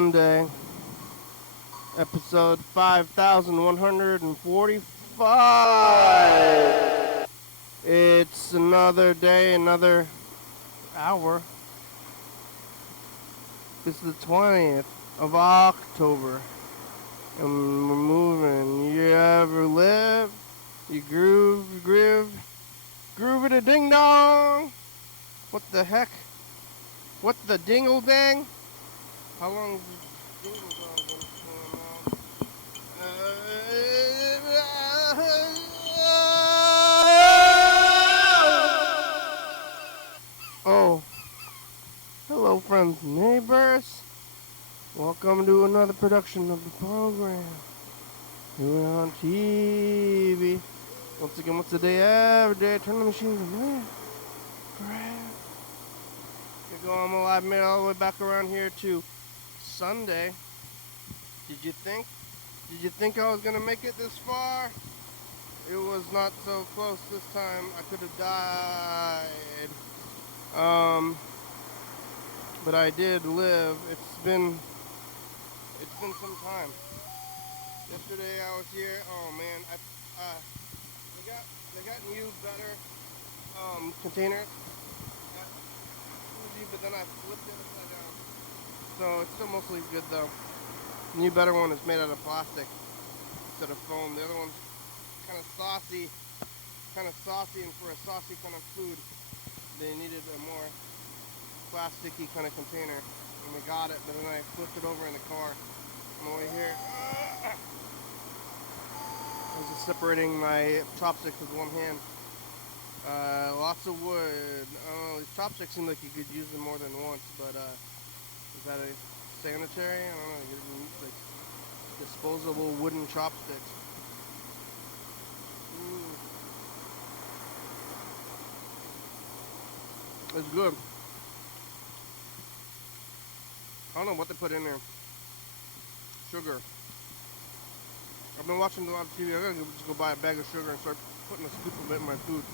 Sunday, episode 5145. It's another day, another hour. It's the 20th of October, and we're moving. You ever live? You groove it a ding dong. What the heck? What the dingle dang? How long is this dingle dong going on? Oh, hello, friends and neighbors. Welcome to another production of the program. We're on TV. Once again, what's the day? Every day, turn the machines on. Grab. Gonna go on my live mail all the way back around here to Sunday. Did you think I was gonna make it this far? It was not so close this time. I could have died. But I did live. It's been some time. Yesterday I was here. Oh man, they got new better containers. But then I flipped it upside down. So it's still mostly good though. The new better one is made out of plastic instead of foam. The other one's kind of saucy, and for a saucy kind of food, they needed a more plasticky kind of container. And we got it, but then I flipped it over in the car on the way here. I was just separating my chopsticks with one hand. Lots of wood. These chopsticks seem like you could use them more than once, but is that a sanitary? I don't know. You need like disposable wooden chopsticks. It's good. I don't know what they put in there. Sugar. I've been watching a lot of TV. I gotta just go buy a bag of sugar and start putting a scoop of it in my food.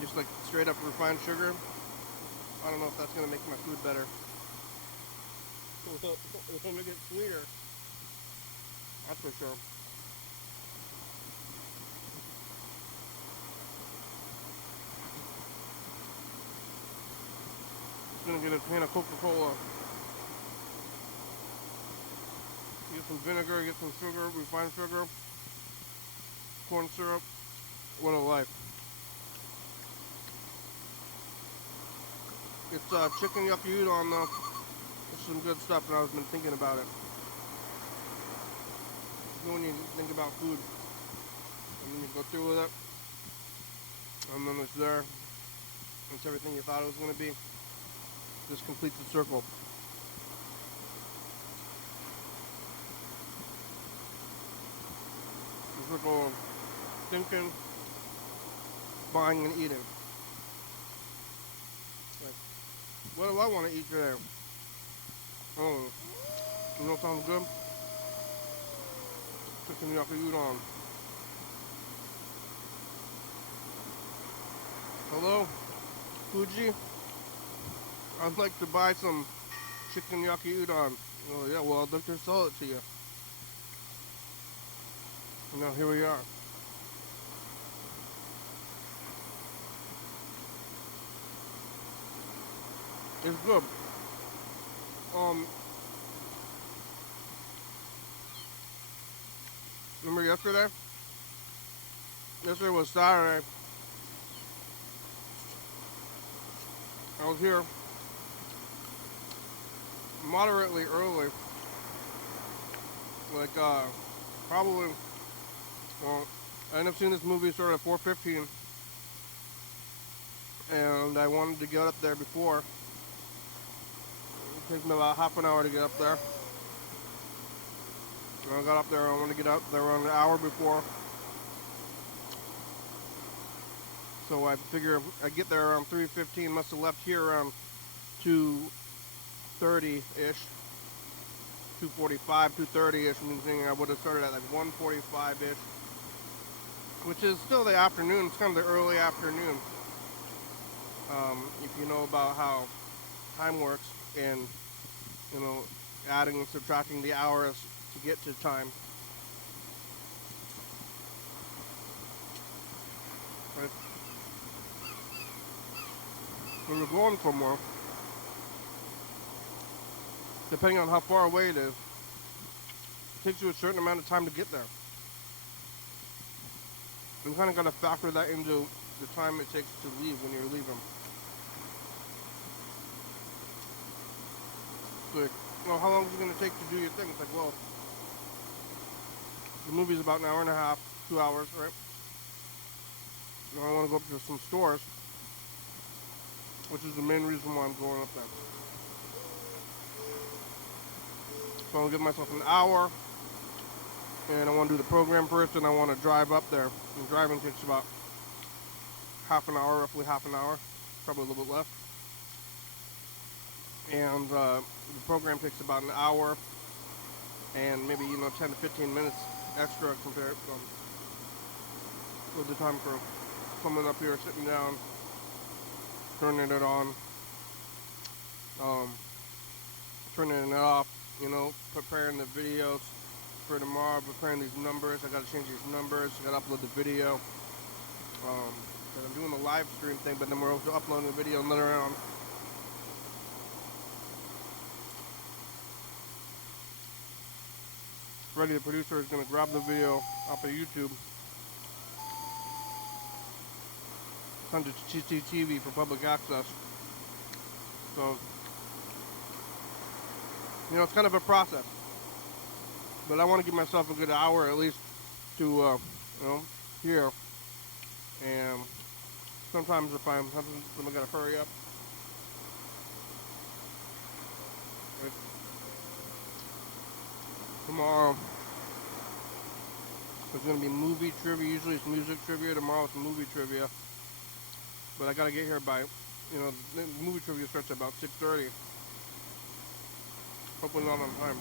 Just like straight up refined sugar. I don't know if that's gonna make my food better. It'll make it sweeter. That's for sure. Just gonna get a can of Coca-Cola. Get some vinegar, get some sugar, refined sugar, corn syrup. What a life. It's chicken yucky udon though. It's some good stuff, and I've been thinking about it. You know, when you think about food, and then you go through with it, and then it's there. It's everything you thought it was going to be. Just completes the circle. The circle of thinking, buying, and eating. What do I want to eat today? Oh, you know what sounds good? Chicken yucky udon. Hello, Fuji? I'd like to buy some chicken yucky udon. Oh yeah, well I'd like to sell it to you. And now here we are. It's good. Remember yesterday? Yesterday was Saturday. I was here moderately early. Like, probably, well, I ended up seeing this movie started at 4:15. And I wanted to get up there before. It takes me about half an hour to get up there. And I got up there, I wanted to get up there around an hour before. So I figure I get there around 3:15, must have left here around 2:30-ish. 2:45, 2:30-ish, meaning I would have started at like 1:45-ish. Which is still the afternoon, it's kind of the early afternoon. If you know about how time works in you know, adding and subtracting the hours to get to time. Right? When we're going somewhere, depending on how far away it is, it takes you a certain amount of time to get there. You kind of got to factor that into the time it takes to leave when you're leaving. So, like, well, how long is it going to take to do your thing? It's like, well, the movie's about an hour and a half, 2 hours, right? And I want to go up to some stores, which is the main reason why I'm going up there. So I'll give myself an hour, and I want to do the program first, and I want to drive up there. And driving takes about half an hour, roughly half an hour, probably a little bit less. And the program takes about an hour, and maybe 10 to 15 minutes extra compared with the time for someone up here sitting down, turning it on, turning it off, preparing the videos for tomorrow, preparing these numbers. I gotta change these numbers, I gotta upload the video. I'm doing the live stream thing, but then we're also uploading the video and letting around. Freddie, the producer, is gonna grab the video off of YouTube, send it to CCTV for public access. So, it's kind of a process. But I want to give myself a good hour at least to, hear. And sometimes if I'm gotta hurry up. Tomorrow, it's gonna be movie trivia. Usually it's music trivia. Tomorrow it's movie trivia. But I gotta get here by, the movie trivia starts at about 6:30. Hopefully not on time.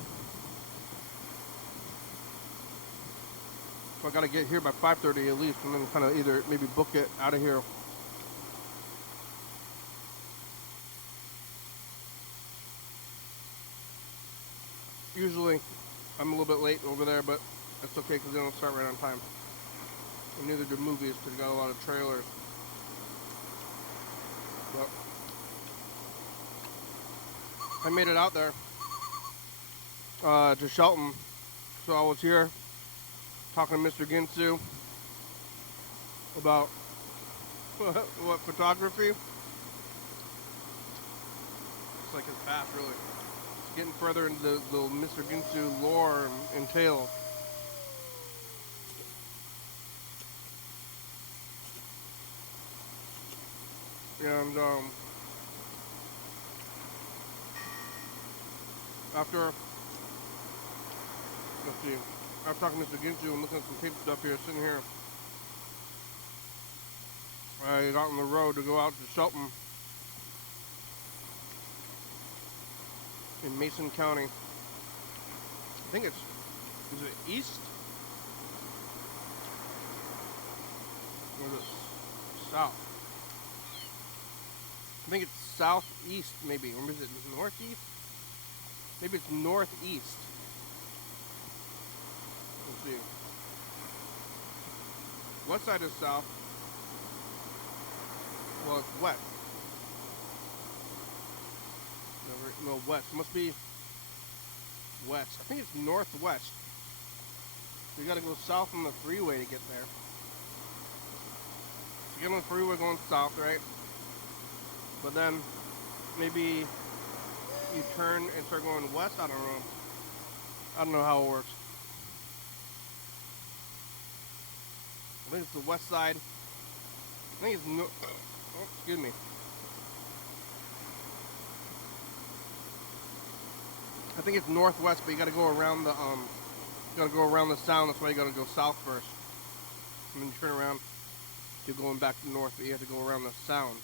So I gotta get here by 5:30 at least, and then kind of either maybe book it out of here. Usually I'm a little bit late over there, but that's okay because they don't start right on time. And neither do movies because they got a lot of trailers. But I made it out there to Shelton. So I was here talking to Mr. Ginsu about what photography. It's like his past, really. It's getting further into the Mr. Ginsu lore and tales. And after talking to Mr. Ginsu and looking at some tape stuff here, sitting here, I got on the road to go out to Shelton in Mason County. I think is it east? Or is it south? I think it's southeast, maybe. Or is it northeast? Maybe it's northeast. Let's see. West side is south. Well, it's west. No, west. Must be west. I think it's northwest. You gotta go south on the freeway to get there. So you get on the freeway going south, right? But then maybe you turn and start going west. I don't know how it works. I think it's the west side. I think it's excuse me. I think it's northwest, but you gotta go around the sound. That's why you gotta go south first, and then you turn around. You're going back to north, but you have to go around the sound.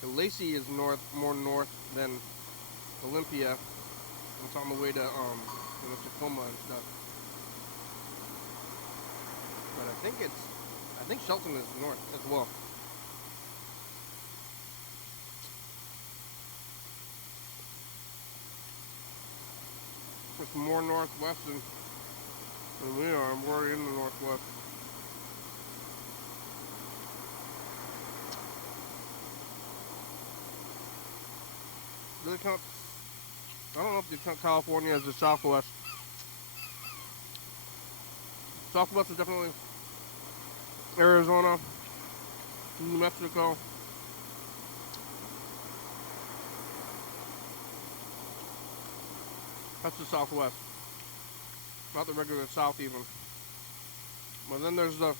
The Lacey is more north than Olympia. It's on the way to Tacoma and stuff. But I think Shelton is north as well. it's more northwest than we are. We're already in the northwest. Do they count? I don't know if they count California as the Southwest. Southwest is definitely Arizona, New Mexico. That's the Southwest. Not the regular South even. But then there's the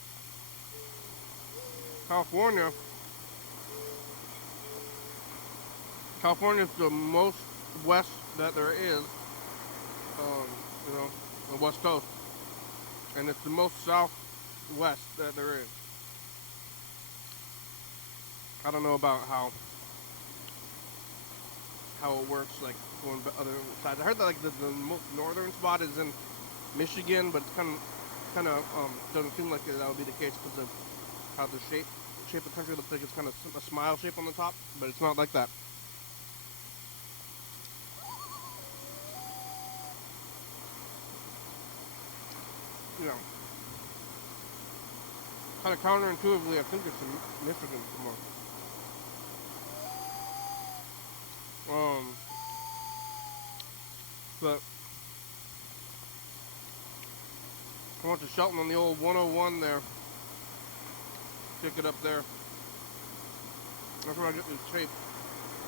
California. California is the most west that there is, you know, the West Coast. And it's the most southwest that there is. I don't know about how it works, like going to other sides. I heard that like the most northern spot is in Michigan, but it's kind of doesn't seem like that would be the case because of how the shape of the country looks like. It's kind of a smile shape on the top, but it's not like that. You know, kind of counterintuitively, I think it's in Michigan somewhere. But I went to Shelton on the old 101 there. Pick it up there. That's where I get this tape.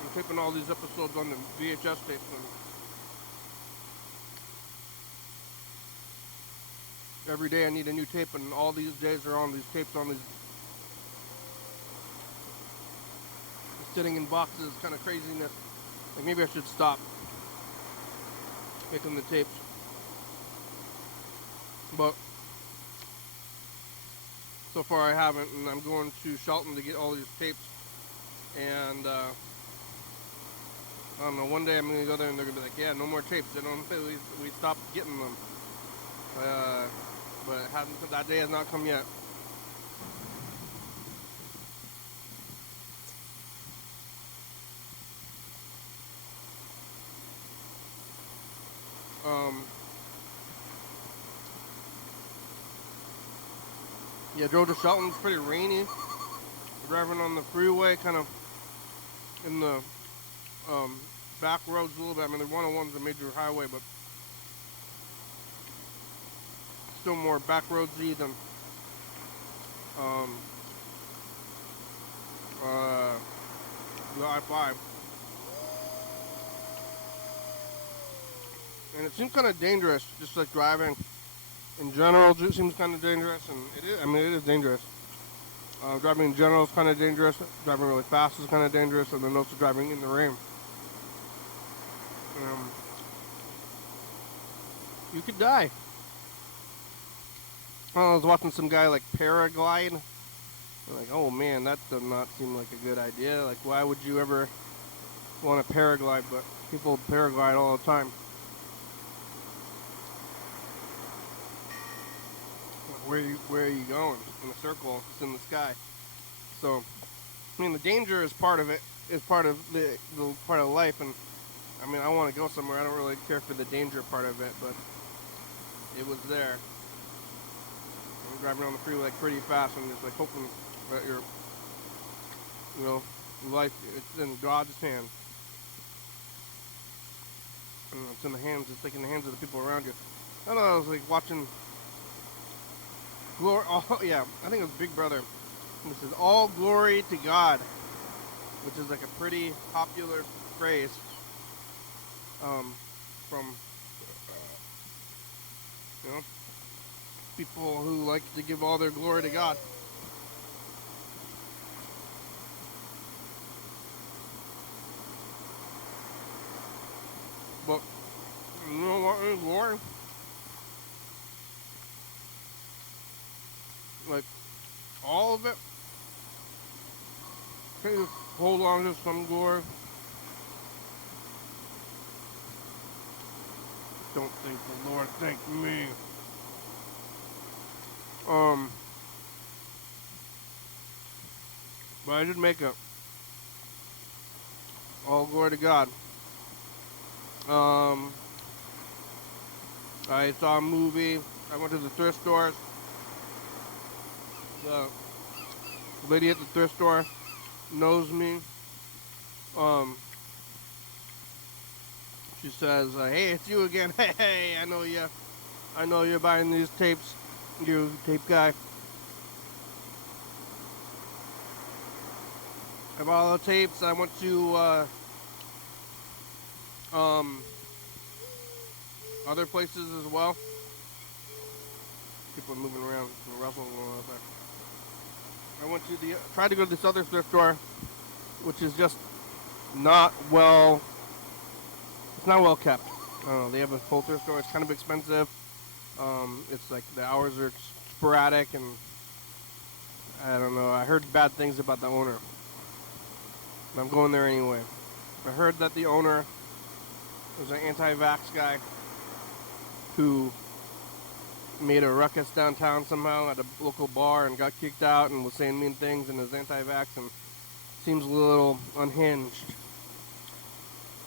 I'm taping all these episodes on the VHS tapes. And every day I need a new tape, and all these days are on these tapes on these. Sitting in boxes, kind of craziness. Like maybe I should stop making the tapes. But so far I haven't, and I'm going to Shelton to get all these tapes. And I don't know, one day I'm going to go there and they're going to be like, yeah, no more tapes. They don't, we stopped getting them. But that day has not come yet. Yeah, drove to Shelton. It's pretty rainy. Driving on the freeway, kind of in the back roads a little bit. I mean, the 101's a major highway, but still more back roadsy than the I-5. And it seems kind of dangerous, just like driving in general. It seems kind of dangerous, and it is. I mean, it is dangerous. Driving in general is kind of dangerous. Driving really fast is kind of dangerous, and then also driving in the rain. You could die. I was watching some guy like paraglide. I'm like, oh man, that does not seem like a good idea. Like, why would you ever want to paraglide? But people paraglide all the time. Where are you going? In a circle, it's in the sky. So, I mean, the danger is part of it. Is part of the part of life, and I mean, I want to go somewhere. I don't really care for the danger part of it, but it was there. I'm driving on the freeway like pretty fast. I'm just like hoping that your, life, it's in God's hands. It's in the hands. It's like in the hands of the people around you. I don't know. I was like watching. Oh yeah, I think it was Big Brother. This is all glory to God, which is like a pretty popular phrase from people who like to give all their glory to God. But you know what is glory? Like all of it. Can you just hold on to some glory? Don't thank the Lord, thank me. But I did make it. All glory to God. I saw a movie. I went to the thrift stores. The lady at the thrift store knows me. Um, she says, "Hey, it's you again. Hey, I know you. I know you're buying these tapes. You tape guy. I bought all the tapes. I went to um, other places as well. People are moving around, rustling around there. I went to tried to go to this other thrift store, which is just not well. It's not well kept. I don't know. They have a full thrift store. It's kind of expensive. It's like the hours are sporadic, and I don't know. I heard bad things about the owner. But I'm going there anyway. I heard that the owner was an anti-vax guy who made a ruckus downtown somehow at a local bar and got kicked out and was saying mean things and is anti-vax and seems a little unhinged.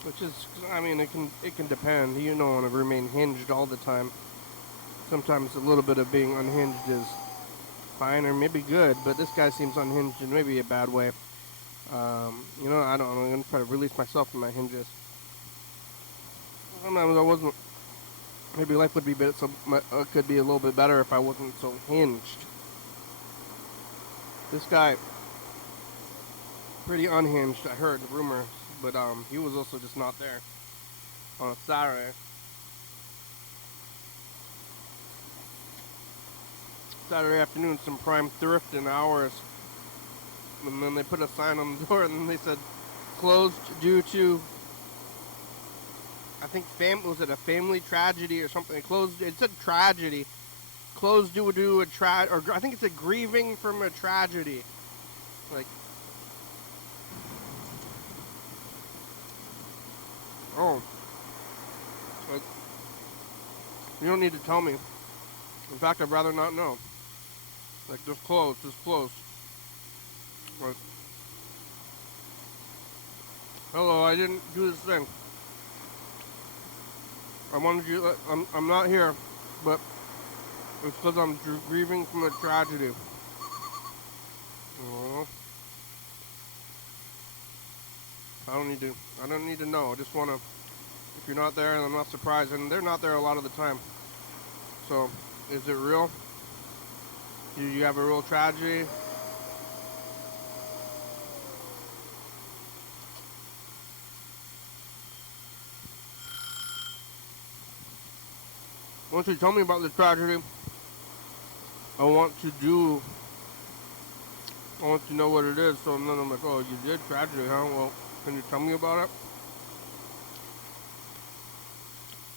Which is, I mean, it can depend. You don't want to remain hinged all the time. Sometimes a little bit of being unhinged is fine or maybe good, but this guy seems unhinged in maybe a bad way. You know, I don't know. I'm going to try to release myself from my hinges. Sometimes I wasn't. Maybe life would be better, could be a little bit better if I wasn't so hinged. This guy, pretty unhinged. I heard rumors, but he was also just not there on a Saturday. Saturday afternoon, some prime thrifting hours. And then they put a sign on the door, and then they said, closed due to, I think, was it a family tragedy or something? It said tragedy. Closed due to a or I think it's a grieving from a tragedy. Like, oh. Like, you don't need to tell me. In fact, I'd rather not know. Like, just closed. Like, hello, I didn't do this thing. I wanted you. I'm not here, but it's because I'm grieving from a tragedy. I don't need to know. I just want to. If you're not there, and I'm not surprised, and they're not there a lot of the time. So, is it real? Do you have a real tragedy? Once you tell me about the tragedy, I want to know what it is. So then I'm like, oh, you did tragedy, huh? Well, can you tell me about it?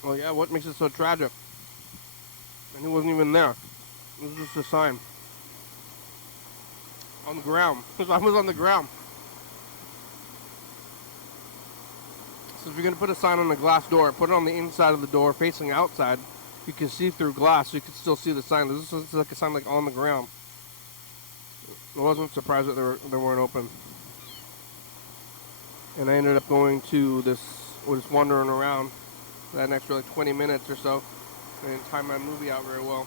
Well, yeah, what makes it so tragic? And he wasn't even there. It was just a sign. On the ground. I was on the ground. So if you're going to put a sign on the glass door, put it on the inside of the door facing outside. You can see through glass, so you can still see the sign. This is like a sign like on the ground. I wasn't surprised that they weren't open. And I ended up going to was wandering around that next like 20 minutes or so. I didn't time my movie out very well.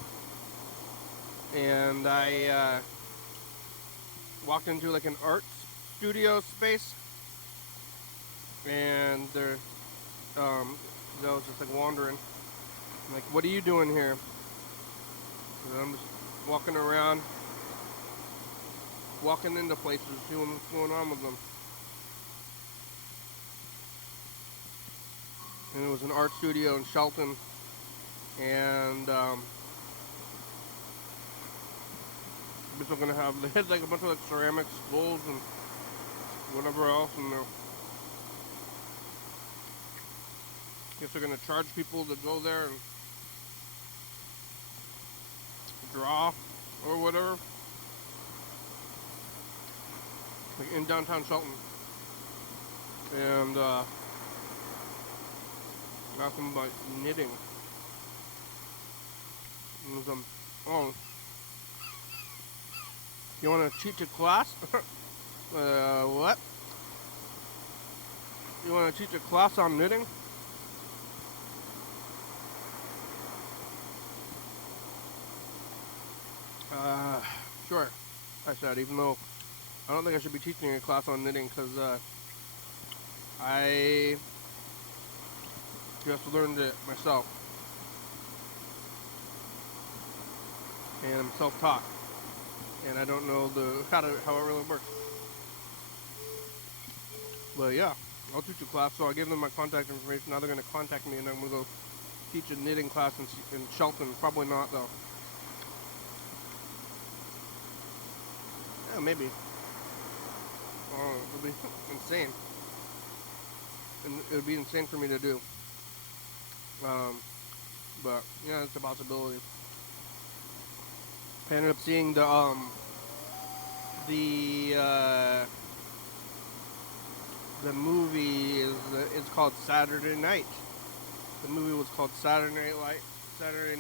And I walked into like an art studio space. And I was just like wandering. I'm like, what are you doing here? And I'm just walking around, walking into places, seeing what's going on with them. And it was an art studio in Shelton, and they're gonna have, they had like a bunch of like ceramics, bowls, and whatever else, and I guess they're gonna charge people to go there and draw or whatever, like in downtown Shelton. And asked them about knitting. And some, oh, you want to teach a class? What? You want to teach a class on knitting? Uh, sure, I said, even though I don't think I should be teaching a class on knitting because I just learned it myself. And I'm self-taught. And I don't know how it really works. But yeah, I'll teach a class, so I'll give them my contact information. Now they're going to contact me, and I'm going to go teach a knitting class in Shelton. Probably not, though. Yeah, maybe. Oh, it'll be insane. And it would be insane for me to do. But yeah, it's a possibility. I ended up seeing the movie is called Saturday Night. The movie was called Saturday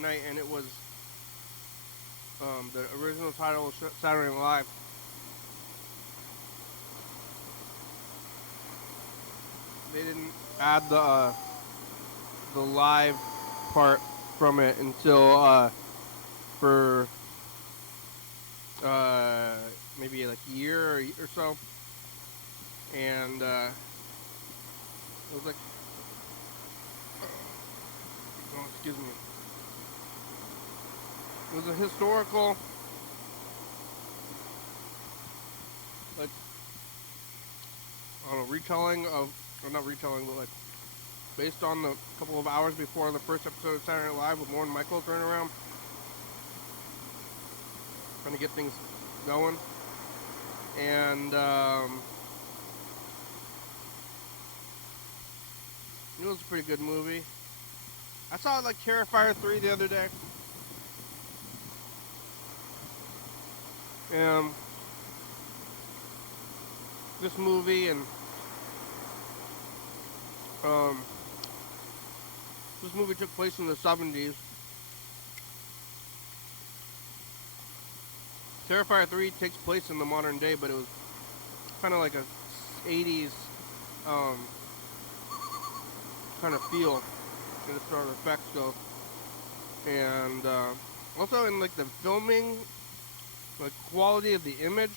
Night, and it was the original title was Saturday Night Live. They didn't add the live part from it until for maybe like a year or so, and it was like, oh, excuse me, it was a historical, like, I don't know, retelling of, or not retelling, but like based on the couple of hours before the first episode of Saturday Night Live with Lorne Michaels running around trying to get things going. And it was a pretty good movie. I saw like Terrifier 3 the other day. This movie and this movie took place in the 70s. Terrifier 3 takes place in the modern day, but it was kind of like a 80s kind of feel in as far as effects go. And also in like the filming, like quality of the image.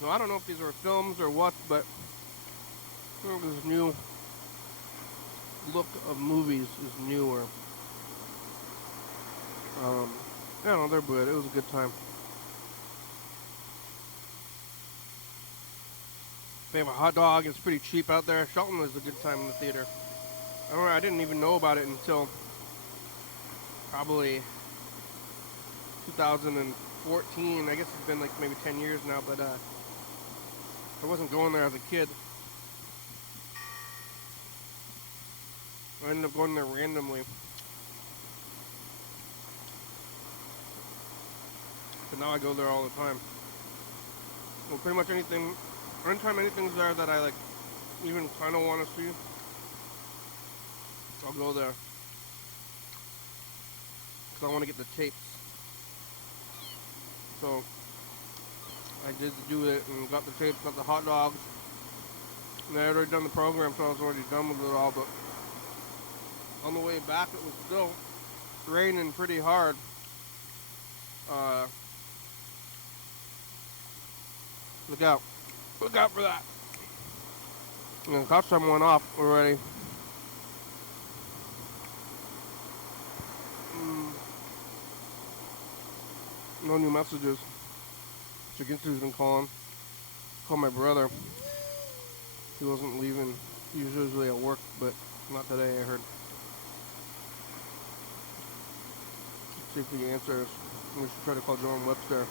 So I don't know if these were films or what, but this new look of movies is newer. I don't know, they're good. It was a good time. They have a hot dog. It's pretty cheap out there. Shelton was a good time in the theater. I didn't even know about it until probably 2014. I guess it's been like maybe 10 years now, but I wasn't going there as a kid. I ended up going there randomly. But now I go there all the time. Well, pretty much anything, anytime anything's there that I like even kind of want to see, I'll go there. Because I want to get the tapes. So I did do it and got the tapes, got the hot dogs. And I had already done the program, so I was already done with it all. But on the way back, it was still raining pretty hard. Look out. Look out for that. And the cop time went off already. No new messages. Chiginsu's been calling. Called my brother. He wasn't leaving. He was usually at work, but not today, I heard. Let's see if he answers. We should try to call Jordan Webster.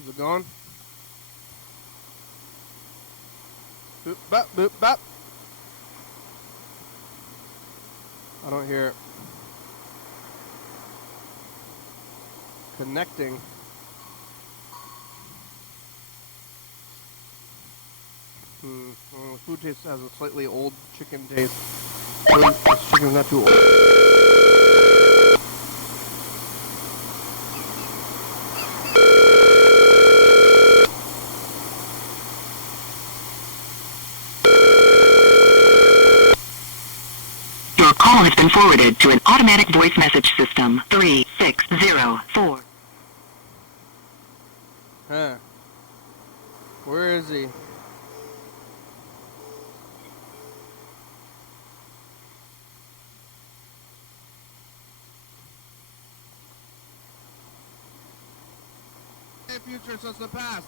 Is it gone? Boop, bop, boop, bop. I don't hear it. Connecting. Well, food taste has a slightly old chicken taste. This chicken's not too old. call has been forwarded to an automatic voice message system. 3604. Huh. Where is he? Hey, future, so it's the past.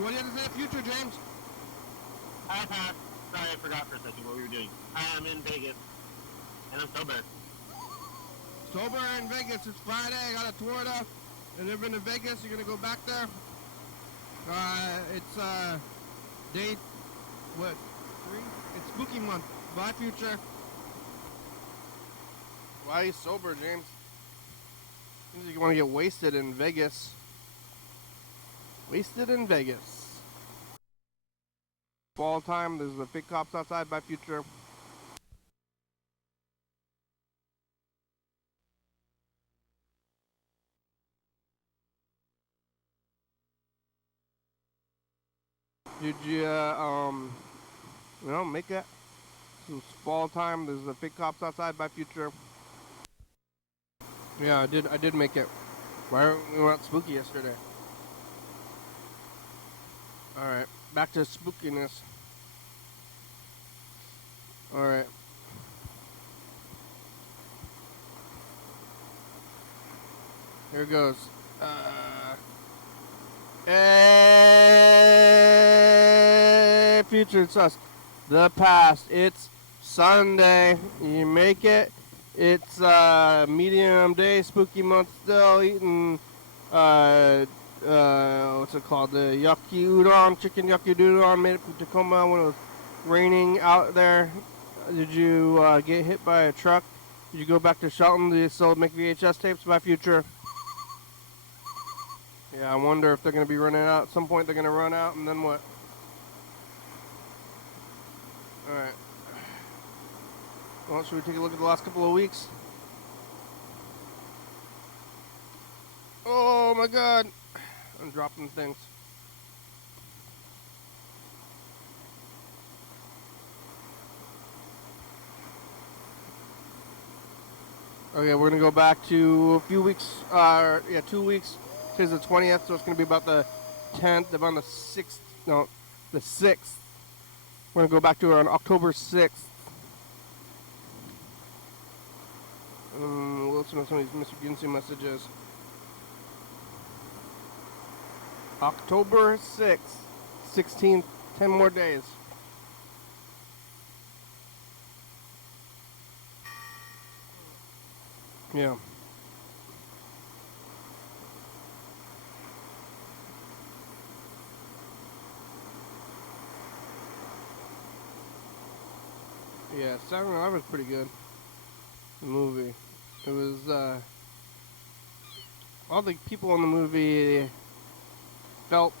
What do you have to say, future, James? Hi, Pat. Sorry, I forgot for a second what we were doing. I'm in Vegas, and I'm sober. Sober in Vegas. It's Friday. I got a tour up. And never been to Vegas. You're gonna go back there. It's day what? 3? It's spooky month. Bye, future. Why are you sober, James? Seems like you want to get wasted in Vegas. Wasted in Vegas. Fall time. There's the big cops outside. Bye, future. Did you make it? It's fall time. There's the big cops outside. Bye, future. Yeah, I did make it. Why we were not spooky yesterday? All right, back to spookiness. All right. Here goes. Hey, future, it's us. The past. It's Sunday. You make it. It's medium day, spooky month still. Eating what's it called? The yaki udon, chicken yaki udon made it from Tacoma when it was raining out there. Did you get hit by a truck? Did you go back to Shelton? Do you still make VHS tapes? By future. Yeah, I wonder if they're going to be running out. At some point they're going to run out, and then what? Alright. Well, should we take a look at the last couple of weeks? Oh my god! I'm dropping things. Okay, we're going to go back to a few weeks, 2 weeks. Today's the 20th, so it's going to be about the 10th, about the 6th, no, the 6th. We're going to go back to on October 6th. We'll listen to some of these Mr. Ginsey messages. October 6th, 16th, 10 more days. Yeah. Yeah, Saturday Night Live was pretty good. The movie. It was, all the people in the movie felt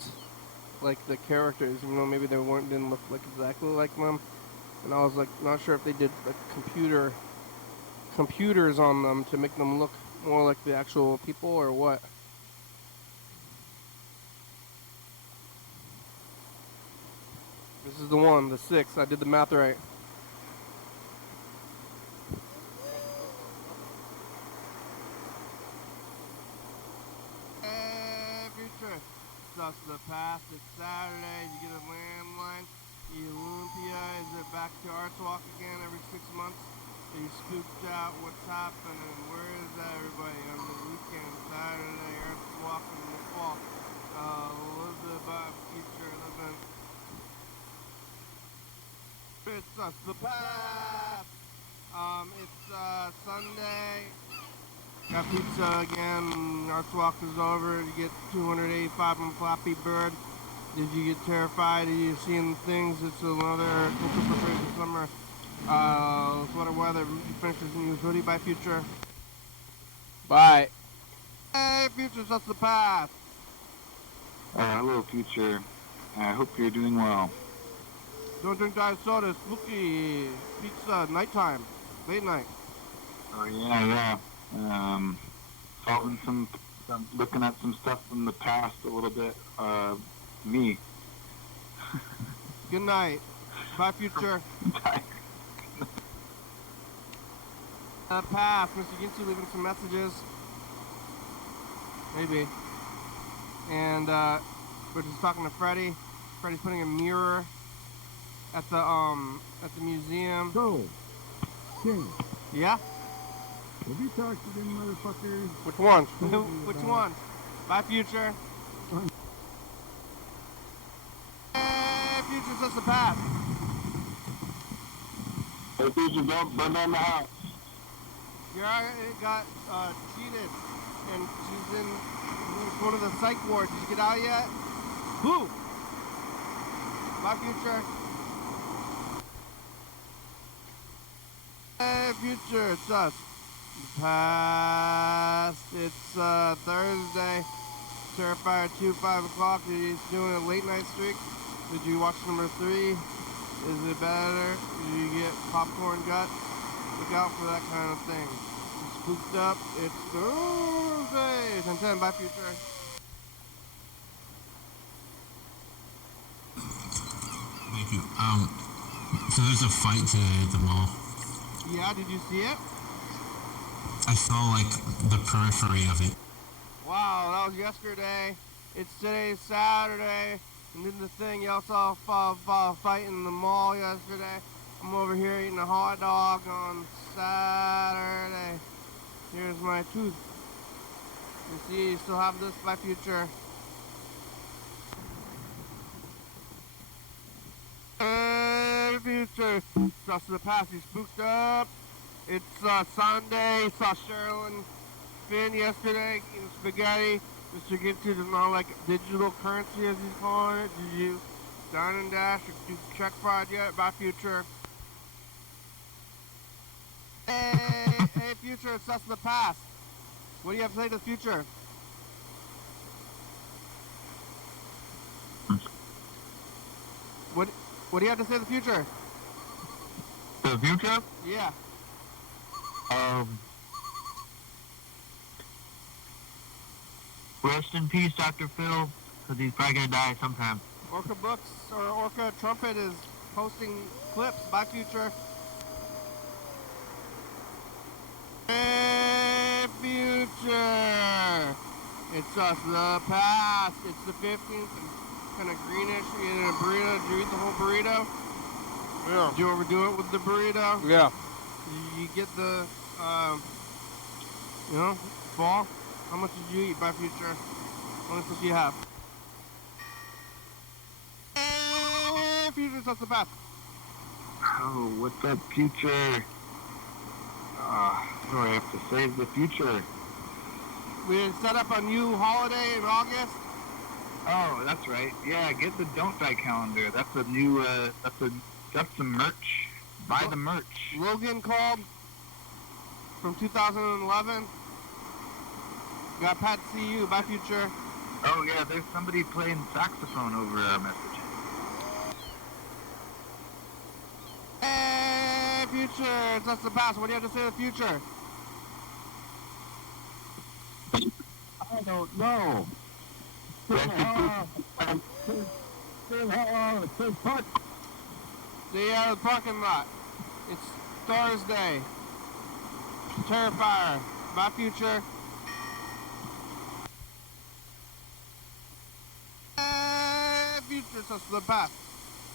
like the characters, even though maybe didn't look like exactly like them. And I was like, not sure if they did like computers on them to make them look more like the actual people or what. This is the one, the 6th. I did the math right. Future. Stuff's the past. It's Saturday. You get a landline. The Olympia. Is it back to Arts Walk again every 6 months? Are you spooked out? What's happening? Where is everybody on the weekend? Saturday, Arts Walk in the fall. Elizabeth, future living. It's us, the past. It's Sunday. Got pizza again. Arts Walk is over. You get 285 on Flappy Bird. Did you get terrified? Are you seeing things? It's another super crazy summer. Sweater weather. You finish this news hoodie. Bye, future. Bye. Hey, future, that's the past. Hello, future. I hope you're doing well. Don't drink diet soda. Spooky pizza. Nighttime. Late night. Oh yeah. Solving some looking at some stuff from the past a little bit. Me. Good night. Bye, future. I'm tired. Pass. Mr. Ginty leaving some messages. Maybe. And we're just talking to Freddie. Freddie's putting a mirror at the museum. So, King, Yeah? have you talked to them motherfuckers? Which ones? Told me Which about- one? Bye, future. Hey, future's just the past. Hey, future, don't burn down the house. Yara got cheated, and she's in one of the psych wards. Did you get out yet? Who? Bye, future. Hey, future, it's us. Past. It's Thursday. Terrifier 2, 5 o'clock. He's doing a late night streak. Did you watch number 3? Is it better? Did you get popcorn guts? Look out for that kind of thing. It's spooked up. It's Thursday. 10-10. Bye, future. Thank you. So there's a fight today at the mall. Yeah, did you see it? I saw like the periphery of it. Wow, that was yesterday. It's today, Saturday. And then the thing, y'all saw a fight in the mall yesterday. I'm over here eating a hot dog on Saturday. Here's my tooth. You see, you still have this, my future. Hey, future. Trust the past, you spooked up. It's Sunday. Saw Sherilyn Finn yesterday eating spaghetti. Mr. Ginty does not like digital currency, as he's calling it. Did you dine and dash or do check fraud yet? Bye, future. Hey, future, it's us in the past. What do you have to say to the future? What do you have to say to the future? The future? Yeah. Rest in peace, Dr. Phil, because he's probably gonna die sometime. Orca Books or Orca Trumpet is posting clips. Bye, future. Hey, future. It's us, the past. It's the 15th. Kind of greenish. You ate a burrito. Did you eat the whole burrito? Yeah. Did you overdo it with the burrito? Yeah. You get the, ball? How much did you eat, by future? How much did you have? Hey, future, that's the best. Oh, what's up, future? What do I have to save the future? We set up a new holiday in August. Oh, that's right. Yeah, get the Don't Die calendar. That's a new, that's some merch. Buy the merch. Logan called from 2011. Got Pat CU, by future. Oh, yeah, there's somebody playing saxophone over a message. Hey, future, it's us the past. What do you have to say to the future? I don't know. See you out of the parking lot. It's Thursday. Terrifier. Bye, future. Hey, future, it's us the past.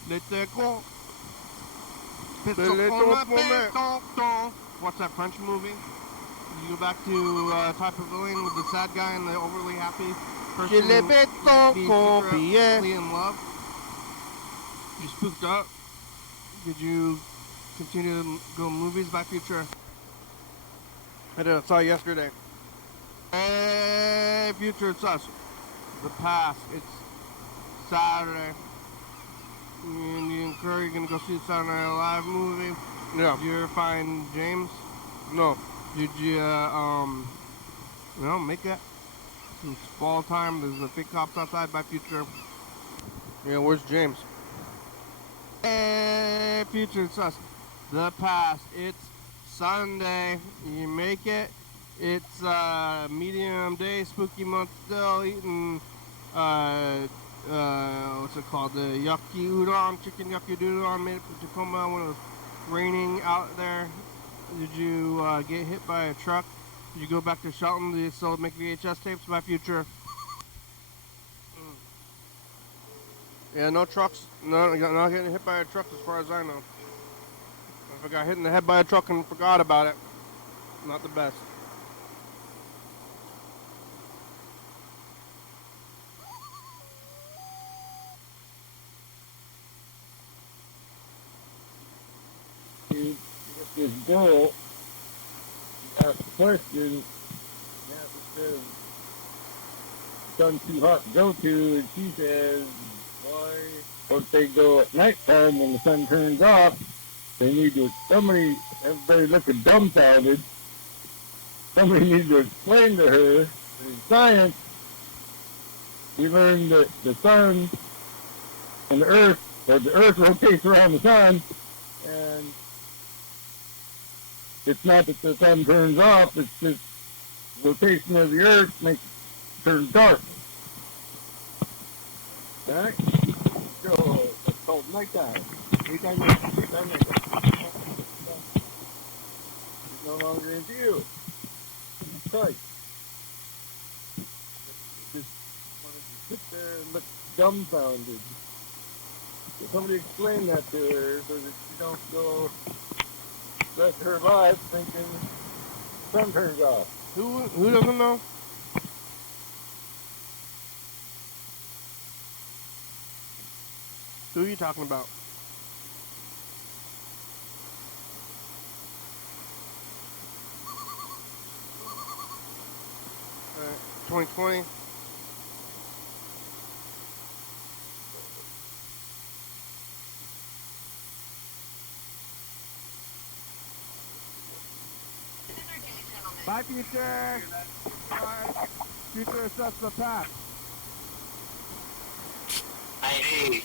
L'été con. What's that French movie? You go back to Ty Pavilion with the sad guy and the overly happy person being secretly in love. You spooked up. Did you continue to go movies by future? I did. I saw you yesterday. Hey, future, it's us. The past. It's Saturday. And you and Curry are gonna go see the Saturday Night Live movie. Yeah. Did you ever find James? No. Did you, make it? It's fall time. There's the fake cops outside by future. Yeah, where's James? Hey, future, it's us. The past. It's Sunday. You make it. It's medium day, spooky month still. Eating what's it called? The Yaki Udon, chicken Yaki Udon made up in Tacoma when it was raining out there. Did you get hit by a truck? Did you go back to Shelton to still make VHS tapes? My future. Yeah, no trucks. No, not getting hit by a truck as far as I know. If I got hit in the head by a truck and forgot about it, not the best. Dude, this girl asked a question. Nancy says, sun's too hot to go to, and she says, why don't they go at nighttime when the sun turns off? They need to, everybody looking dumbfounded. Somebody needs to explain to her that in science, we learned that the sun and the earth rotates around the sun, and it's not that the sun turns off, it's just rotation of the earth makes it turn dark. Alright? So it's called nighttime. Anytime nighttime. It's no longer in view. It's tight. Just wanted to sit there and look dumbfounded. So somebody explain that to her so that she don't go the rest of her life thinking the sun turns off. Who doesn't know? Who are you talking about? Alright, 2020. Bye, future. Bye. Future assess the past. Hey,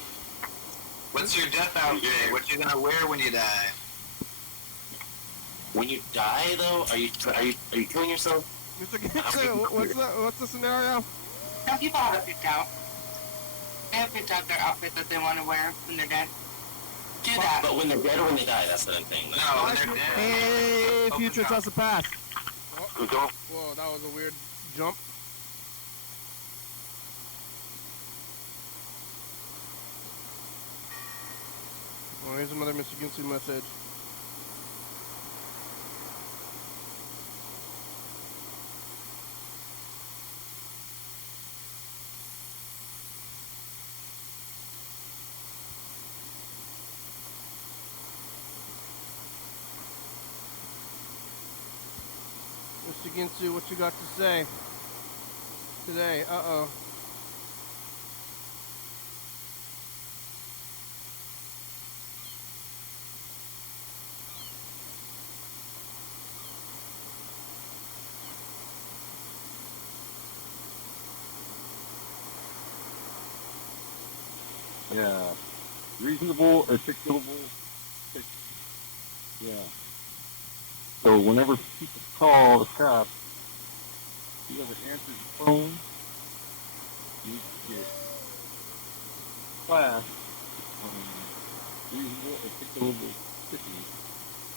what's your death outfit? What you gonna wear when you die? When you die, though, are you killing yourself? Mr. Gibson, what's the scenario? Some people have it picked out. They have picked out their outfit that they want to wear when they're dead. Do that. But when they're dead or when they die, that's the thing. No, when they're dead. Hey, future assess the past. Go. Whoa, that was a weird jump. Oh, here's another Mr. Ginsu message. Mr. Ginsu, what you got to say today? Uh-oh. Yeah. Reasonable, articulable. Yeah. So whenever people call the cops, whoever answers the phone needs to get class on reasonable, articulable sticking.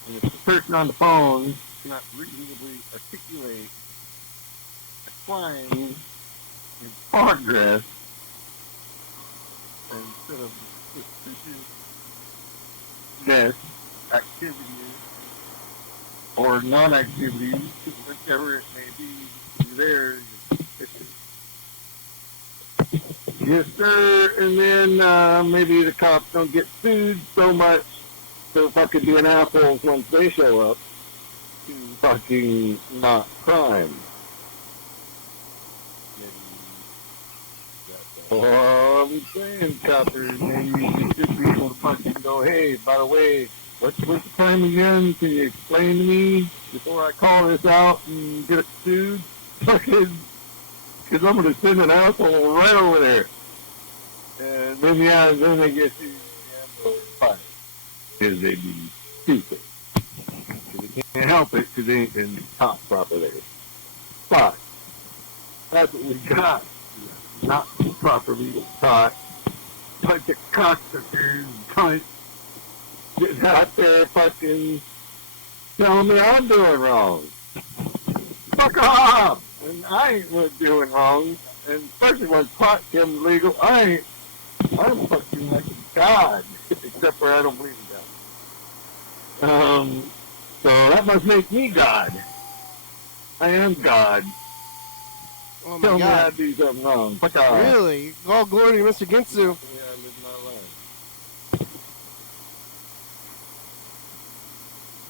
And if the person on the phone cannot reasonably articulate a crime in progress, instead of suspicious activities or non-activities, whichever it may be, there you're suspicious. Yes, sir. And then maybe the cops don't get sued so much so fucking being assholes once they show up to fucking not crime. Oh, I'm saying, coppers, maybe you should be able to fucking go, hey, by the way, what's the crime again? Can you explain to me before I call this out and get it sued? Fucking, because I'm going to send an asshole right over there. And then, yeah, then they get sued and fired. Because they be stupid. Because they can't help it because they ain't been taught properly. But, that's what we got. not properly taught. Bunch of cocksuckers, cunts, just out there fucking telling me I'm doing wrong. Fuck off! And I ain't doing wrong. And especially when pot comes legal, I'm fucking like God. Except for I don't believe in God. So that must make me God. I am God. Oh Tell my me I god. do something wrong. Fuck off. Really? All glory to Mr. Ginsu. Yeah, I live my life.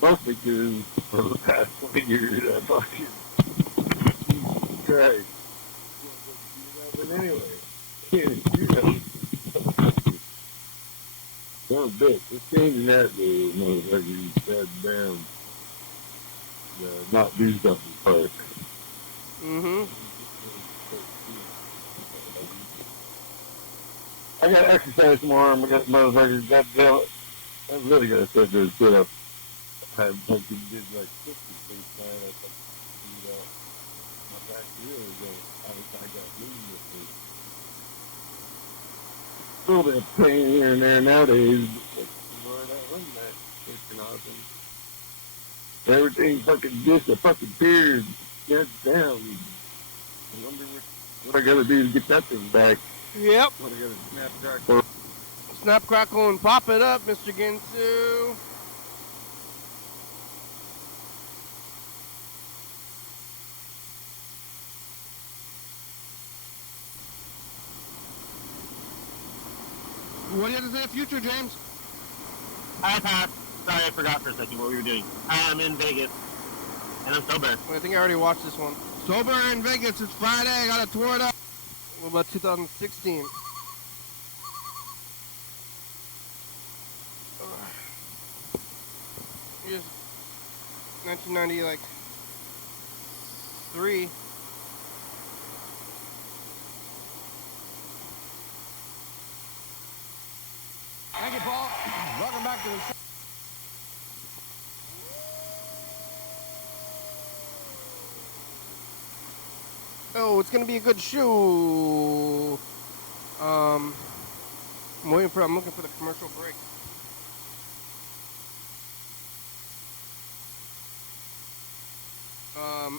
Mostly because for the past 20 years I fucking Jesus Christ. But anyway, can't do nothing. Son of a bitch, let's change that to motherfucker. Goddamn. Not do something first. Mm-hmm. I gotta exercise more. I got motherfuckers. Goddamn. I really gotta sit there and sit up. I fucking did like 50 things tonight. I fucking beat up. My back really going. I got losing this week. A little bit of pain here and there nowadays. But Lord, that wasn't that freaking awesome. Everything fucking just disappeared. God damn. I wonder what I gotta do to get that thing back. Yep. What I gotta snap crack. Snap, crackle, and pop it up, Mr. Ginsu. What do you have to say of future, James? Hi, Pat. Sorry, I forgot for a second what we were doing. I am in Vegas, and I'm sober. I think I already watched this one. Sober in Vegas. It's Friday. I got to tour it up. What about 2016? Here's 1990, like 3. Thank you, Paul. Welcome back to the show. Oh, it's gonna be a good show. I'm looking for the commercial break.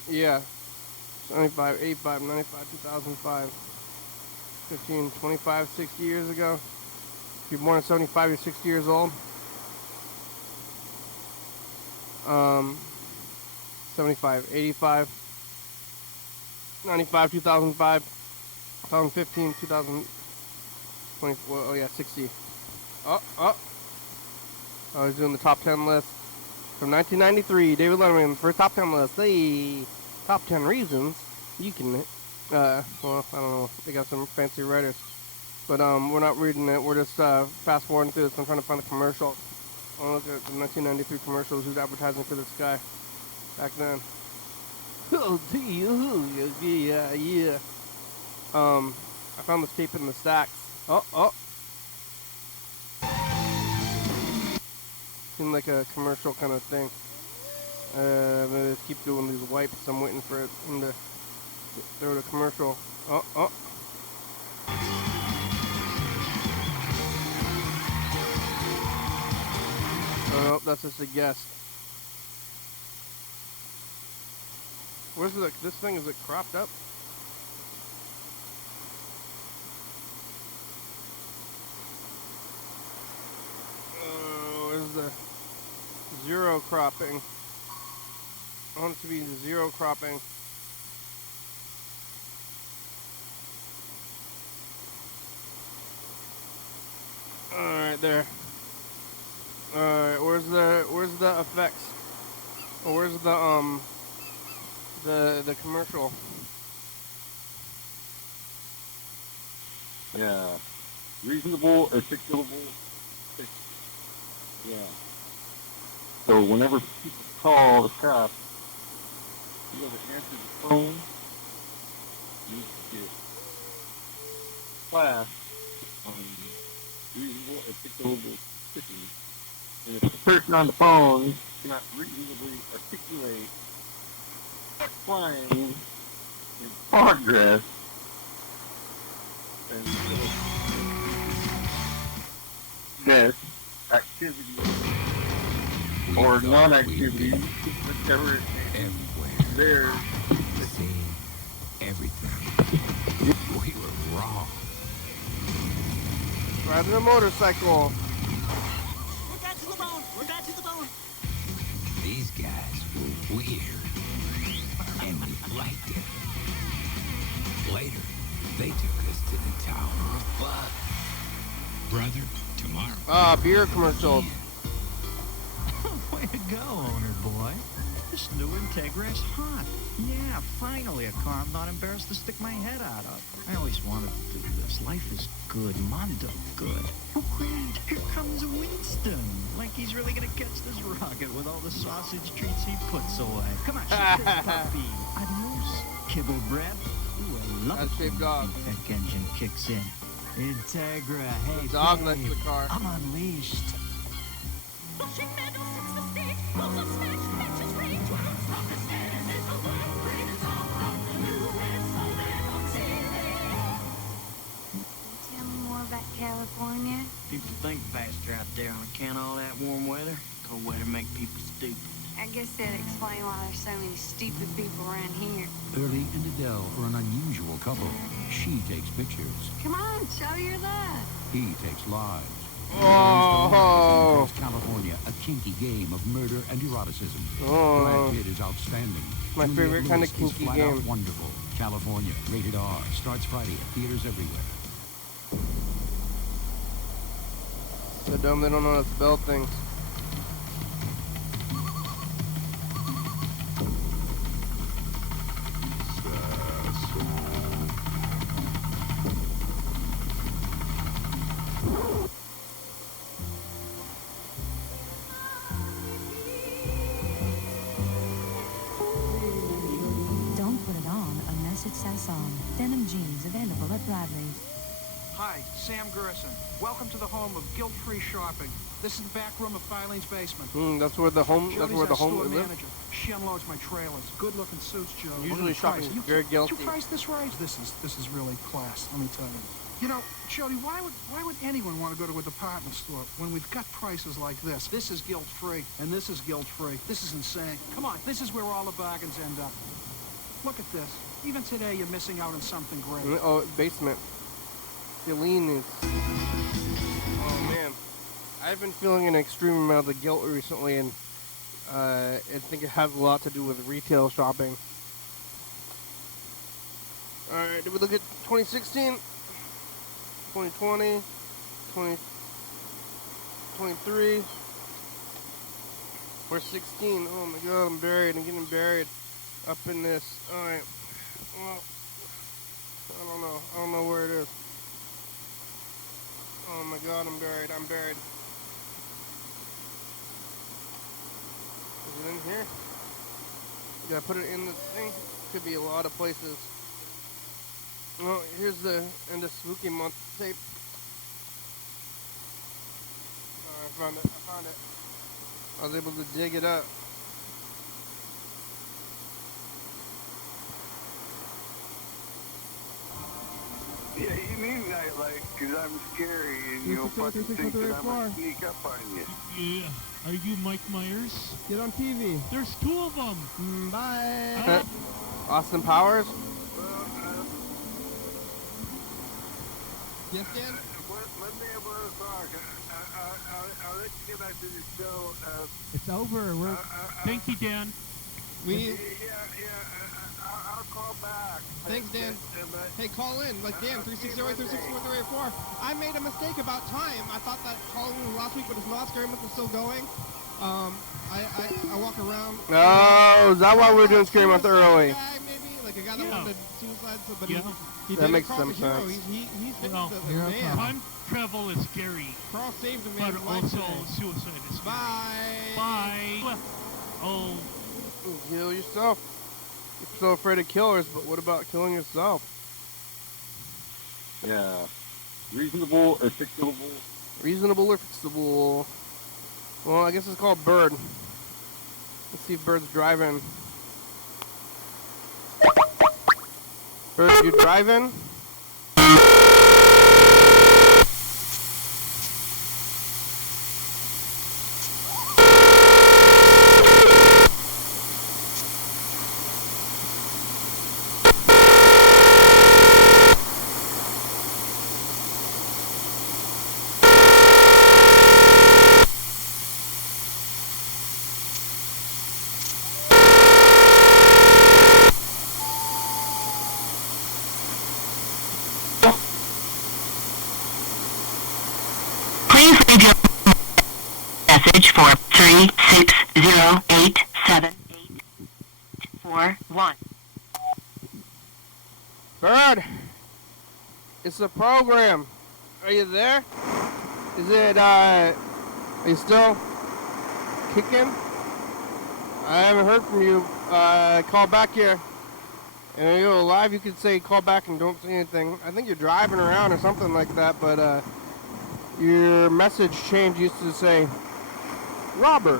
Yeah. 75, 85, 95, 2005, 15, 25, 60 years ago. If you're born in 75, you're 60 years old. 75, 85, 95, 2005, 2015, 2020, oh yeah, 60. I was doing the top 10 list from 1993. David Letterman, first top 10 list. Hey, top 10 reasons you can, well, I don't know, they got some fancy writers. But we're not reading it, we're just fast forwarding through this. I'm trying to find the commercial. I want to look at the 1993 commercials, who's advertising for this guy back then. Oh, yeah. I found this tape in the stacks. Seemed like a commercial kind of thing. I'm gonna keep doing these wipes. I'm waiting for him to throw the commercial. Oh, no, that's just a guess. Where's this thing? Is it cropped up? Where's the zero cropping? I want it to be zero cropping. Alright, there. Alright, where's the effects? Or where's the commercial? Yeah. Reasonable, articulable. Yeah. So whenever people call the cops, you have to answer the phone. You get class on reasonable, articulable speaking. And if the person on the phone cannot reasonably articulate flying in progress, this activity or non-activity, whichever it may be, there. Seeing everything. We were wrong. Riding a motorcycle. We're down to the bone. We're down to the bone. These guys were weird. And we liked it. Later, they took us to the Tower of Bug. Brother, tomorrow. Ah, beer commercials. Way to go, owner boy. This new Integra's hot. Yeah, finally a car I'm not embarrassed to stick my head out of. I always wanted to do this. Life is good, Mondo good. Oh, great. Here comes Winston. Like he's really gonna catch this rocket with all the sausage treats he puts away. Come on, shake this puppy. Adios, kibble bread. Ooh, I love it. Shape dog. The feedback engine kicks in. Integra, hey, The dog babe, next to the car. I'm unleashed. Pushing metal sets the stage. Also smash matches rage. From the stairs is the world greatest all of the U.S. Soviet on TV. Tell me more about California. People think faster out there on account of all that warm weather. Cold weather make people stupid. I guess that'd explain why there's so many stupid people around here. Early and Adele are an unusual couple. She takes pictures. Come on, show your love. He takes lives. Oh. California, a kinky game of murder and eroticism. Oh. Brad Pitt is outstanding. My Juliette favorite kind of Lewis is kinky flat out game. wonderful. California, rated R, starts Friday at theaters everywhere. So dumb they don't know how to spell things. Don't put it on unless it says on. Denim jeans available at Bradley's. Hi, Sam Gerson. Welcome to the home of guilt-free shopping. This is the back room of Filene's basement. That's where the home. Jody's That's where the our home store lives. manager. She unloads my trailers. Good-looking suits, Joe. Usually shopping is very guilty. Did you price this right? This is really class. Let me tell you. You know, Jody, why would anyone want to go to a department store when we've got prices like this? This is guilt-free, and this is guilt-free. This is insane. Come on, this is where all the bargains end up. Look at this. Even today, you're missing out on something great. Oh, basement. Feeling is. Oh man, I've been feeling an extreme amount of guilt recently, and I think it has a lot to do with retail shopping. All right, did we look at 2016, 2020, 2023? We're 16. Oh my God, I'm buried. I'm getting buried up in this. All right. Well, I don't know. I don't know where it is. Oh my God, I'm buried. I'm buried. Is it in here? You gotta put it in this thing. Could be a lot of places. Well, here's the end of spooky month tape. Oh, I found it. I found it. I was able to dig it up. Yeah, you mean that, like, because I'm scary and you'll fucking think that I'm going to sneak up on you. Yeah. Are you Mike Myers? Get on TV. There's two of them. Bye. Austin Powers? Yes, Dan? Let me have one talk. I'll let you get back to the show. It's over. Thank you, Dan. I'll call back. Thanks, Dan. Hey, call in. Like, Dan, 360-364-384. I made a mistake about time. I thought that calling was last week, but it's not. Scary Month is still going. I walk around. Oh, is that why we're doing Scary Month early? Guy, maybe? Like a guy that wanted suicide, but he that didn't makes call some the hero. sense. He's Well, the man. time travel is scary. Carl saved a But man's life also today. suicide is scary. Bye. Bye. Oh. Kill yourself. You're so afraid of killers, but what about killing yourself? Yeah. Reasonable or fixable? Reasonable or fixable? Well, I guess it's called Bird. Let's see if Bird's driving. Bird, you driving? 6087841. Bird, it's the program. Are you there? Is it, are you still kicking? I haven't heard from you. Call back here. And are you alive? You could say call back and don't say anything. I think you're driving around or something like that, but your message change used to say Robert.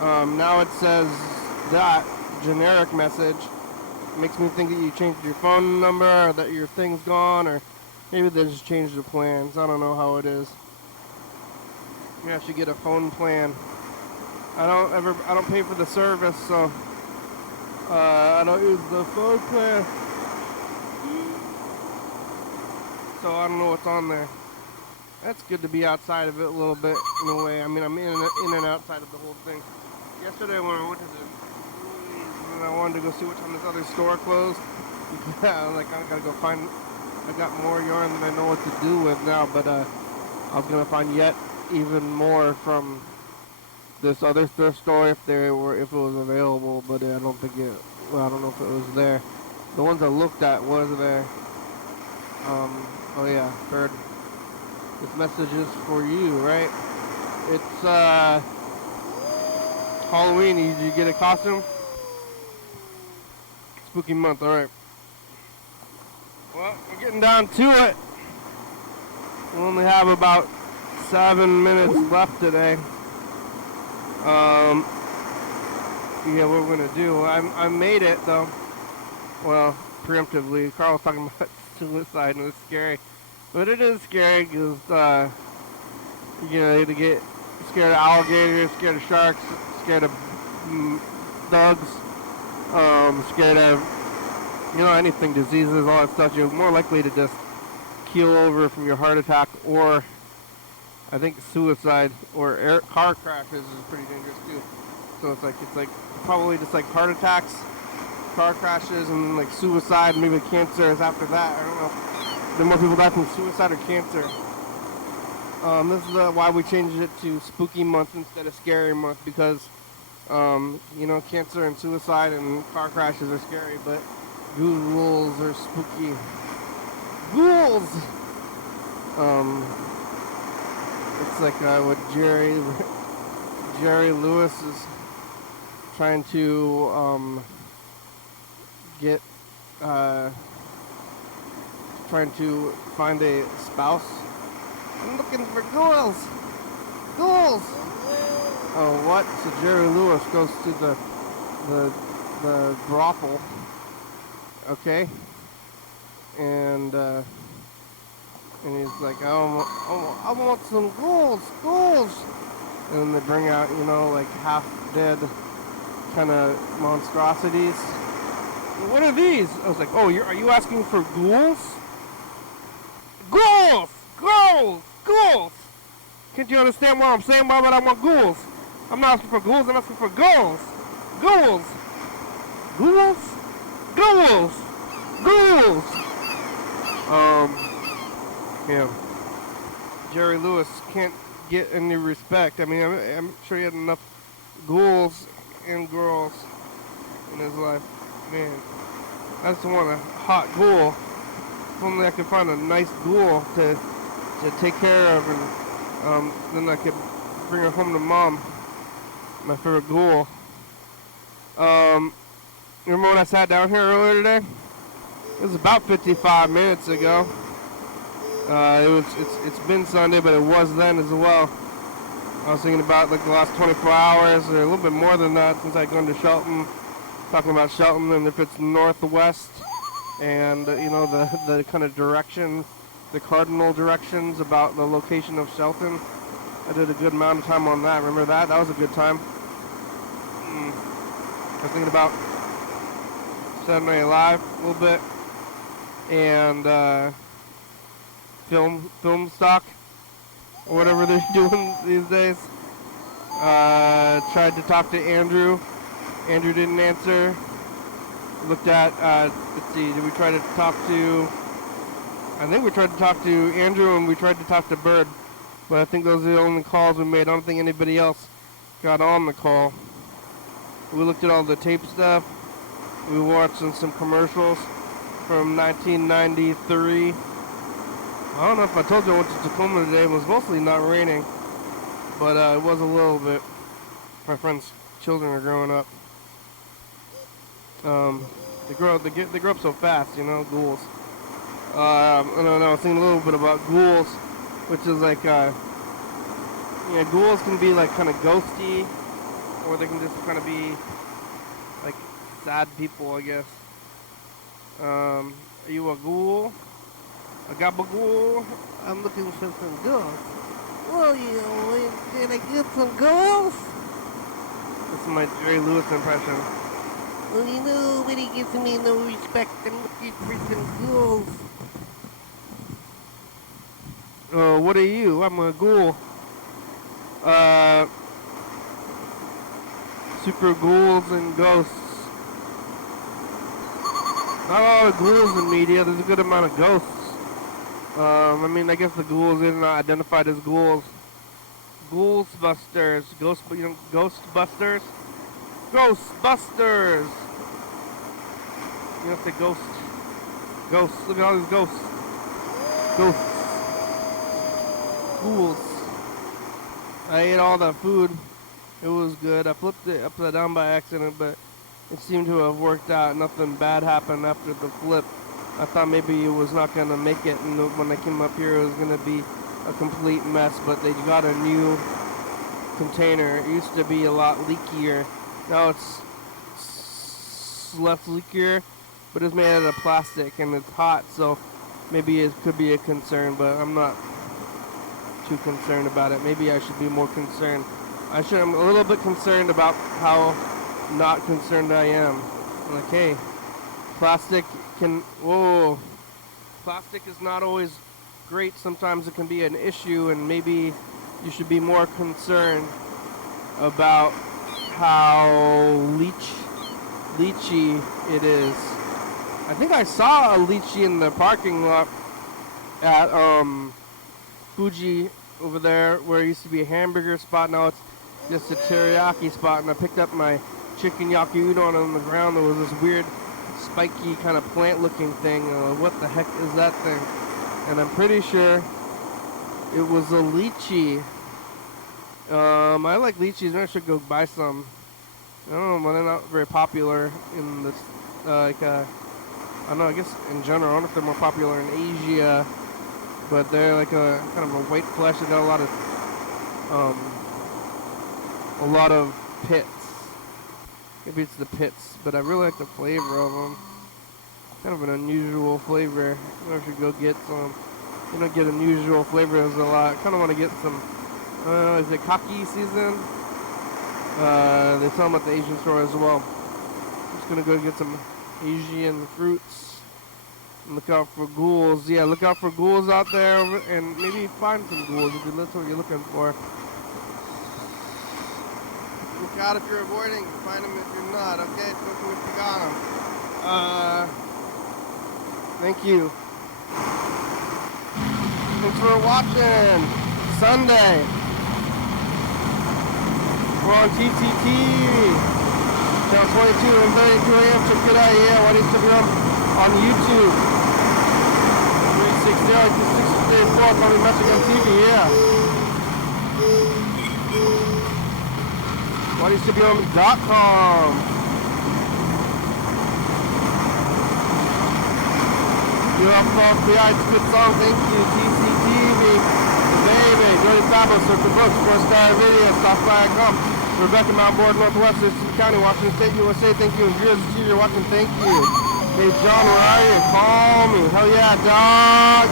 Now it says that generic message. Makes me think that you changed your phone number or that your thing's gone, or maybe they just changed the plans. I don't know how it is. You have to get a phone plan. I don't pay for the service, so I don't use the phone plan. So I don't know what's on there. That's good to be outside of it a little bit in a way. I mean, I'm in and outside of the whole thing. Yesterday when I went to the movies and I wanted to go see what time this other store closed, I was like, I gotta go find. I got more yarn than I know what to do with now, but I was gonna find yet even more from this other thrift store if it was available, but I don't think it. Well, I don't know if it was there. The ones I looked at was there. Oh yeah, Bird. This message is for you, right? It's Halloween. Did you get a costume? Spooky month. All right. Well, we're getting down to it. We only have about 7 minutes left today. Yeah, what we're gonna do? I made it though. Well, preemptively. Carl was talking about suicide and it's scary, but it is scary because you get scared of alligators, scared of sharks, scared of dogs, scared of anything, diseases, all that stuff. You're more likely to just keel over from your heart attack, or I think suicide or car crashes is pretty dangerous too. So it's like probably just like heart attacks, car crashes, and like suicide, maybe cancer is after that. I don't know. The more people die from suicide or cancer. This is why we changed it to spooky month instead of scary month, because cancer and suicide and car crashes are scary, but ghouls are spooky. Ghouls! It's like what Jerry Lewis is trying to trying to find a spouse. I'm looking for ghouls. Ghouls. Oh, what? So Jerry Lewis goes to the brothel. Okay. And he's like, I want some ghouls. And then they bring out, like half-dead kind of monstrosities. What are these? I was like, are you asking for ghouls? Ghouls! Can't you understand what I'm saying by that? I want ghouls. I'm not asking for ghouls, I'm asking for ghouls. Ghouls! Yeah. Jerry Lewis can't get any respect. I mean, I'm sure he had enough ghouls and girls in his life. Man, I just want a hot ghoul. If only I could find a nice ghoul to take care of, and then I could bring her home to Mom. My favorite ghoul. Remember when I sat down here earlier today? It was about 55 minutes ago. It's been Sunday, but it was then as well. I was thinking about like the last 24 hours, or a little bit more than that, since I'd gone to Shelton. Talking about Shelton, and if it's northwest, and the kind of direction, the cardinal directions about the location of Shelton. I did a good amount of time on that. Remember that? That was a good time. I was thinking about Saturday Night Live a little bit, and film stock, or whatever they're doing these days. Tried to talk to Andrew. Andrew didn't answer. Looked at, let's see, did we try to talk to, I think we tried to talk to Andrew, and we tried to talk to Bird, but I think those are the only calls we made. I don't think anybody else got on the call. We looked at all the tape stuff. We watched some commercials from 1993. I don't know if I told you I went to Tacoma today. It was mostly not raining, but it was a little bit. My friend's children are growing up. They grow up so fast, you know, ghouls. I don't know, I was thinking a little bit about ghouls, which is like, ghouls can be like kind of ghosty, or they can just kind of be like sad people, I guess. Are you a ghoul? A gabagool? I'm looking for some girls. Well, can I get some girls? This is my Jerry Lewis impression. Well, nobody gives me no respect. I'm looking for some girls. What are you? I'm a ghoul. Super ghouls and ghosts. Not a lot of ghouls in media. There's a good amount of ghosts. I mean, I guess the ghouls are not identified as ghouls. Ghostbusters. Ghostbusters? Ghostbusters! You have to ghost. Ghosts. Look at all these ghosts. Ghosts. Ghouls. I ate all that food. It was good. I flipped it upside down by accident, but it seemed to have worked out. Nothing bad happened after the flip. I thought maybe it was not going to make it, and when I came up here it was going to be a complete mess, but they got a new container. It used to be a lot leakier. Now it's less leakier, but it's made out of plastic and it's hot, so maybe it could be a concern, but I'm not too concerned about it. Maybe I should be more concerned. I'm a little bit concerned about how not concerned I am. Like, hey, plastic is not always great. Sometimes it can be an issue, and maybe you should be more concerned about how leechy it is. I think I saw a leechy in the parking lot at Fuji over there, where it used to be a hamburger spot. Now it's just a teriyaki spot, and I picked up my chicken yaki udon on the ground. There was this weird spiky kind of plant looking thing. What the heck is that thing? And I'm pretty sure it was a lychee. I like lychees. I should go buy some. I don't know, but they're not very popular in this, I don't know, I guess in general. I don't know if they're more popular in Asia, but they're like a kind of a white flesh. They got a lot of pits. Maybe it's the pits, but I really like the flavor of them. Kind of an unusual flavor. I should go get some. You don't get unusual flavors a lot. Kind of want to get some. Is it kaki season? They sell them at the Asian store as well. I'm just gonna go get some Asian fruits. And look out for ghouls. Yeah, look out for ghouls out there, and maybe find some ghouls if that's what you're looking for. Look out if you're avoiding. Find them if you're not. Okay, look if you got them. Thank you. Thanks for watching. Sunday. We're on TTT. Channel 22 and 32 AM. Check it out. Yeah, YDHWM on YouTube. 360-2634. Call me message on TV. Yeah. YDHWM.com. You're up for the it's a good song. Thank you. TCTV. Baby. Jody Fabulous. Circle Books. 4-star video. Stop.com. Rebecca Mount Board, Northwest, Thurston County, Washington State, USA. Thank you. And Jersey City, you're watching. Thank you. Hey, John, where are you? Call me. Hell yeah, dog.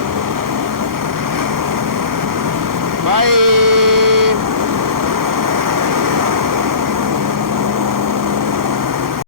Bye.